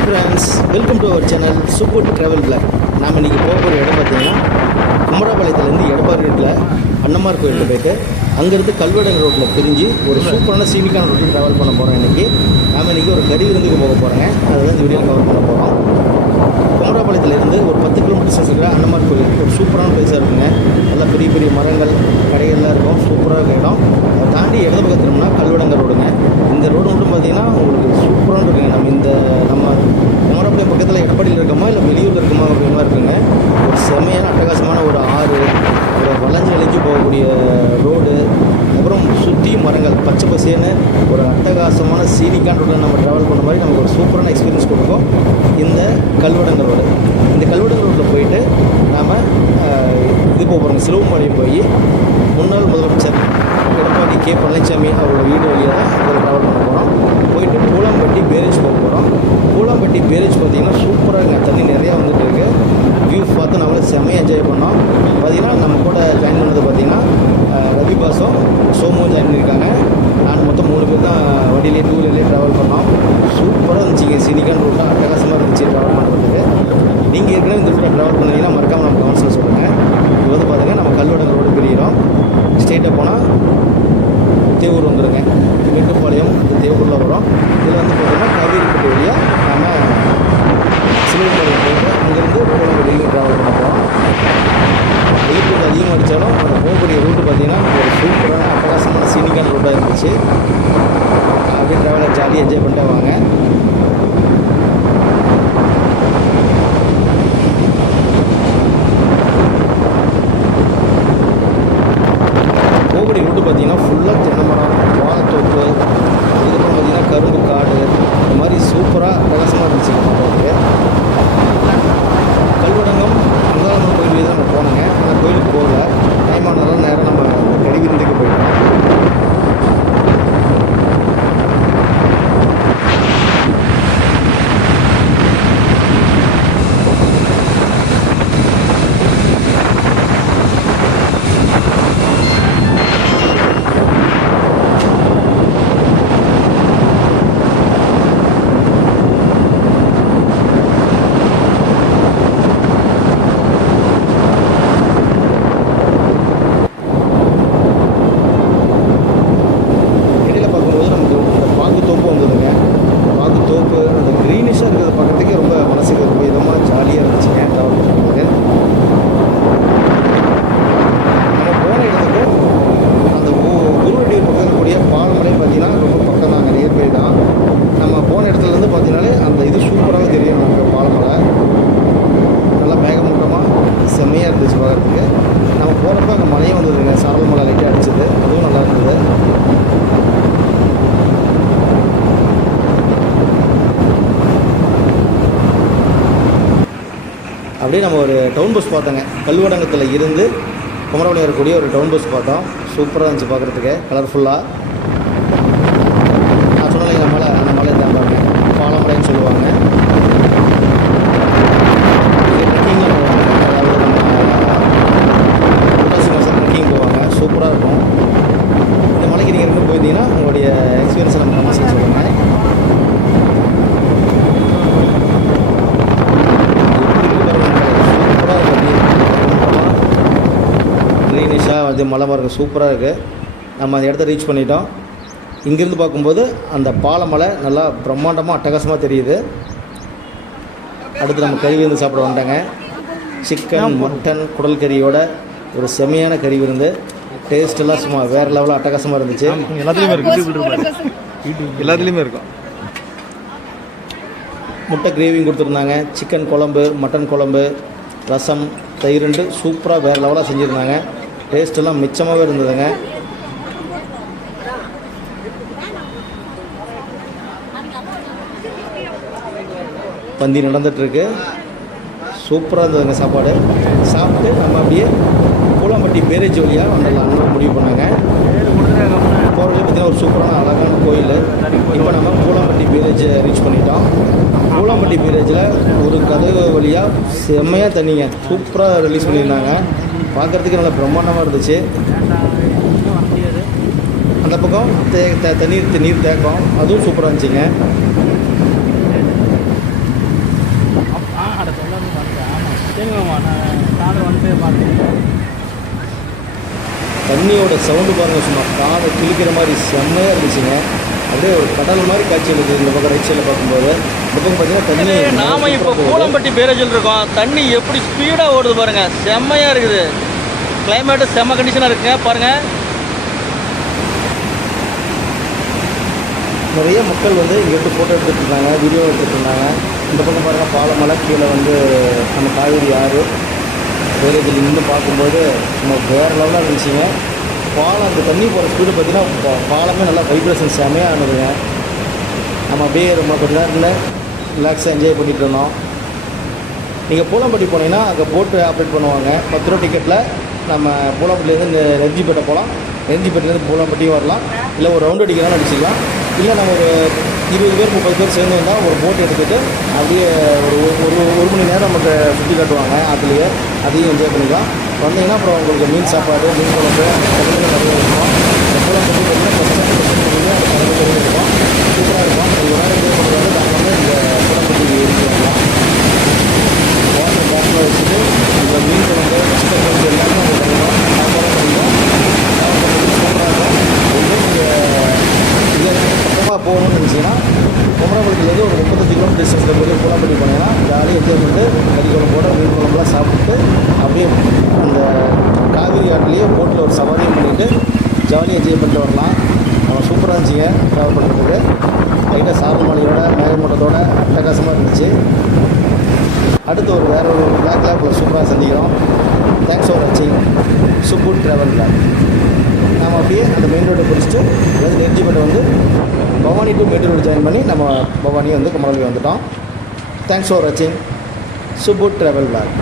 Hi friends, welcome to our channel super travel blog. நாம் இன்றைக்கி போகிற இடம் பார்த்திங்கன்னா குமராபாளையத்துலேருந்து எடப்பாடி ரோட்டில் அன்னமார் கோயிலுக்கு போய்ட்டு அங்கேருந்து கல்வடங்க ரோட்டில் பிரிஞ்சு ஒரு சூப்பரான சீனிக்கான ரோட்டில் ட்ராவல் பண்ண போகிறோம். நாம் இன்றைக்கி ஒரு கறி விருந்துக்கு போக போகிறோங்க. அதை தான் இந்த வீடியோ கவர் பண்ண போகிறோம். குமராபாளையத்துலேருந்து ஒரு 10 கிலோமீட்டர்ஸ் இருக்கிற அன்னமார் கோயில் ஒரு சூப்பரான பிளேஸாக இருக்குங்க. நல்லா பெரிய பெரிய மரங்கள், கடைகள்லாம் இருக்கும். சூப்பராக இருக்க இடம். அதை தாண்டி இடது பக்கம் திரும்பினா கல்வடங்க ரோடுங்க. இந்த ரோடு மட்டும் பார்த்திங்கன்னா உங்களுக்கு சூப்பராக இருக்குங்க. நம்ம குமராபாளையம் பக்கத்தில் எடப்பாடியில் இருக்கோமா இல்லை வெளியூரில் இருக்குமா அப்படின்னா இருக்குங்க. ஒரு செமையான அட்டகாசமான ஒரு ஆறு, ஒரு வளைஞ்சு போகக்கூடிய ரோடு, அப்புறம் சுற்றி மரங்கள் பச்சை பசேன்னு ஒரு அட்டகாசமான சீனிக்கான ரோட்டில் நம்ம ட்ராவல் பண்ண மாதிரி நமக்கு ஒரு சூப்பரான எக்ஸ்பீரியன்ஸ் கொடுக்கும் இந்த கல்வடங்க ரோடு. இந்த கல்வடங்க ரோட்டில் போயிட்டு நாம் இது போகிறோங்க. சிலுவம்பாளையம் போய் முன்னாள் முதலமைச்சர் எடப்பாடி கே பழனிசாமி அவரோட வீடு வழியாக தான் இதில் ட்ராவல் பண்ண போகிறோம். போயிட்டு பூலாம்பட்டி பேரேஜ் போக போகிறோம். பூலாம்பட்டி பேரேஜ் பார்த்திங்கன்னா சூப்பராக இருக்குங்க. தண்ணி நிறையா வந்துட்டு இருக்குது. வியூஸ் பார்த்து நம்மளே செம்மையாக என்ஜாய் பண்ணோம். பார்த்திங்கன்னா நம்ம கூட ஜாயின் பண்ணது பார்த்திங்கன்னா ரவி பாசும் சோமும் ஜாயின் பண்ணியிருக்காங்க. நான் மொத்தம் 3 பேர் தான் வண்டியிலே 2 வீலர்லேயே ட்ராவல் பண்ணோம். சூப்பராக இருந்துச்சுங்க. சீனிக்கான ரூட்டாக அட்டகாசமாக இருந்துச்சு ட்ராவல் பண்ணுறதுக்கு. நீங்கள் ஏற்கனவே இந்த ரூட்டில் ட்ராவல் பண்ணிங்கன்னா மறக்காமல் நம்ம கவர்ஸில் சொல்லுங்கள். இது வந்து பார்த்திங்கன்னா நம்ம கல்வடங்க ரோடு பிரிகிறோம். ஸ்ட்ரெயிட்டாக போனால் தேவூர் வந்துடுங்க. மேட்டுப்பாளையம் தேவூரில் வரும். இதில் வந்து பார்த்திங்கன்னா காவேரிப்பட்டி வழியாக நம்ம சிலுவம்பாளையம் போயிட்டு அங்கேருந்து பூலாம்பட்டிக்கு ட்ராவல் பண்ண போகிறோம். வெயில் கொஞ்சம் அதிகமாக அடித்தாலும் அந்த போகக்கூடிய ரூட்டு பார்த்திங்கன்னா ஒரு சூப்பரான அட்டகாசமான சீனிக்கான ரூட்டாக இருந்துச்சு. அப்படியே ட்ராவலை ஜாலியாக என்ஜாய் பண்ணிட்டு வாங்க. போகக்கூடிய ரூட்டு பார்த்திங்கன்னா ஃபுல்லாக தென்னைமரம், வாழைத்தோப்பு, அதுக்கப்புறம் பார்த்திங்கன்னா கரும்பு காடு, இந்த மாதிரி சூப்பராக அட்டகாசமாக இருந்துச்சு. போகிறதுக்கு கல்வடங்கம் அங்காளம்மன் கோயிலே தான் நம்ம போனோங்க. அந்த கோயிலுக்கு போகல, டைம் ஆனதாலும் நேரம் நம்ம கறி விருந்துக்கு போயிட்டோம். நம்ம போகிறப்ப அங்கே மழையும் வந்ததுங்க. சாரல் மழை லைட்டாக அடிச்சது, அதுவும் நல்லா இருந்தது. அப்படியே நம்ம ஒரு டவுன் பஸ் பார்த்தோங்க. கல்வடங்கத்தில் இருந்து குமரபாளையம் இருக்கக்கூடிய ஒரு டவுன் பஸ் பார்த்தோம். சூப்பராக இருந்துச்சு பார்க்குறதுக்கு, கலர்ஃபுல்லாக. நான் சொன்னாலே அந்த மலை தான் பாருங்க, பாலமலைன்னு சொல்லுவாங்க. சூப்பராக இருக்கும். இந்த மலைக்கு நீங்கள் இருந்து போயிருந்தீங்கன்னா உங்களுடைய எக்ஸ்பீரியன்ஸை நம்ம கமெண்ட்ஸில் சொல்லுங்கள். சூப்பராக இருக்குது. க்ரீனிஷாக வந்து மலை பாருங்க, சூப்பராக இருக்குது. நம்ம அந்த இடத்த ரீச் பண்ணிட்டோம். இங்கேருந்து பார்க்கும்போது அந்த பாலமலை நல்லா பிரம்மாண்டமாக அட்டகாசமாக தெரியுது. அடுத்து நம்ம கறி விருந்து சாப்பிட வந்துட்டாங்க. சிக்கன், மட்டன், குடல் கறியோட ஒரு செமையான கறி விருந்து. டேஸ்ட்டெல்லாம் சும்மா வேறு லெவலில் அட்டகாசமாக இருந்துச்சு. எல்லாத்துலேயுமே இருக்கும். முட்டை கிரேவியும் கொடுத்துருந்தாங்க. சிக்கன் குழம்பு, மட்டன் குழம்பு, ரசம், தயிர்ண்டு சூப்பராக வேறு லெவலாக செஞ்சுருந்தாங்க. டேஸ்ட்டெல்லாம் மிச்சமாகவே இருந்ததுங்க. பந்தி நடந்துகிட்ருக்கு. சூப்பராக இருந்ததுங்க சாப்பாடு. சாப்பிட்டு நம்ம அப்படியே பூலாம்பட்டி பேரேஜ் வழியாக வந்துடலாம் முடிவு பண்ணாங்க. போகிறது பார்த்திங்கன்னா ஒரு சூப்பரான அழகான கோயில். இப்போ நம்ம பூலாம்பட்டி பேரேஜை ரீச் பண்ணிட்டோம். பூலாம்பட்டி பேரேஜில் ஒரு கதவு வழியாக செம்மையாக தண்ணிங்க சூப்பராக ரிலீஸ் பண்ணியிருந்தாங்க. பார்க்குறதுக்கு நல்லா பிரம்மாண்டமாக இருந்துச்சு. அந்த பக்கம் நீர் தேக்கம் அதுவும் சூப்பராக இருந்துச்சுங்க. சவுண்டு பாருங்கள், சும்மா காதை கிழிக்கிற மாதிரி செம்மையாக இருந்துச்சுங்க. அப்படியே ஒரு கடல் மாதிரி காட்சி இருக்குது இந்த பக்கம் ரைட் சைடில் பார்க்கும்போது. இந்த பக்கம் பார்த்தீங்கன்னா தண்ணி. நாம இப்போ கூலம்பட்டி பேரேஜில் இருக்கோம். தண்ணி எப்படி ஸ்பீடாக ஓடுது பாருங்கள், செம்மையாக இருக்குது. கிளைமேட்டு செம்ம கண்டிஷனாக இருக்குங்க பாருங்கள். நிறைய மக்கள் வந்து இங்கேருந்து ஃபோட்டோ எடுத்துகிட்டு இருந்தாங்க, வீடியோ எடுத்துகிட்டு இருந்தாங்க. இந்த பக்கம் பாருங்கள் பாலமலை, கீழே வந்து நம்ம காவேரி ஆறு பேரேஜில் நின்று பார்க்கும்போது நம்ம வேறு லெவலாக இருந்துச்சுங்க. பாலம் அந்த தண்ணி போகிற ஸ்பீடு பார்த்திங்கன்னா பாலமே நல்லா வைப்ரேஷன் செம்மையாக ஆனதுங்க. நம்ம அப்படியே ரொம்ப கொஞ்ச நேரத்தில் ரிலாக்ஸாக என்ஜாய் பண்ணிகிட்டு இருந்தோம். நீங்கள் பூலம்பட்டி போனீங்கன்னா அங்கே போட்டு ஆப்ரேட் பண்ணுவாங்க. 10 ரூபா டிக்கெட்டில் நம்ம பூலம்பட்டிலேருந்து நெஞ்சிப்பேட்டை போகலாம், நெஞ்சிப்பேட்டையிலேருந்து பூலம்பட்டியும் வரலாம். இல்லை ஒரு ரவுண்ட் அடிக்கலாம் அடிச்சிக்கலாம். இல்லை நம்ம ஒரு 20 பேர் 30 பேர் சேர்ந்து வந்தால் ஒரு போட் எடுத்துகிட்டு அப்படியே ஒரு மணி நேரம் நமக்கு சுற்றி காட்டுவாங்க ஆற்றுலையே. அதையும் என்ஜாய் பண்ணிக்கலாம். வந்தீங்கன்னா அப்புறம் உங்களுக்கு மீன் சாப்பாடு, மீன் குழம்பு கடலில் நிறைய இருக்கும். பூலம்பட்டி பார்த்தீங்கன்னா அந்த கடற்கரை இருக்கும், சூப்பராக இருக்கும். ஒரு நேரம் என்ஜாய் பண்ணுறது நாங்கள் இந்த பூலம்பட்டி இருக்கலாம். வாட்டர் பேக்கில் வச்சுட்டு இந்த மீன் குழம்பு சிக்கன் குழம்பு எல்லாமே நம்ம பண்ணுவோம். சாப்பாடும் பண்ணுவோம். சூப்பராக இருக்கும். ஒன்றும் நீங்கள் பக்கமாக போகணும்னு நினச்சிங்கன்னா குமரகுளத்துலேருந்து ஒரு 35 கிலோமீட்டர் டிஸ்டன்ஸில் போய் பூலம்பட்டி போனீங்கன்னா ஜாலியாக என்ஜாய் பண்ணிட்டு கறி குழம்போட மீன் குழம்புலாம் சாப்பிட்டு அப்படியே அந்த காவிரி ஆற்றுலேயே போட்டில் ஒரு சவாரியும் பண்ணிவிட்டு ஜாலியாக என்ஜாய் பண்ணிட்டு வரலாம். நம்ம சூப்பராக இருந்துச்சுங்க ட்ராவல் பண்ணுறதுக்கு. லைட்டாக சாரல் மலையோட மேகமூட்டத்தோட அட்டகாசமாக இருந்துச்சு. அடுத்து ஒரு வேறு ஒரு பிளாக் ஒரு சூப்பராக சந்திக்கிறோம். தேங்க்ஸ் ஃபார் வாட்சிங் சுப்புட் ட்ராவல் பிளாக். நம்ம அப்படியே அந்த மெயின் ரோட்டை பிடிச்சிட்டு அதாவது நெஞ்சிப்பேட்டை வந்து Bhavani to Mettur road join பண்ணி நம்ம பவானி வந்து குமரகுளம் வந்துட்டோம். தேங்க்ஸ் ஃபார் வாட்சிங் சுப்புட் ட்ராவல் பிளாக்.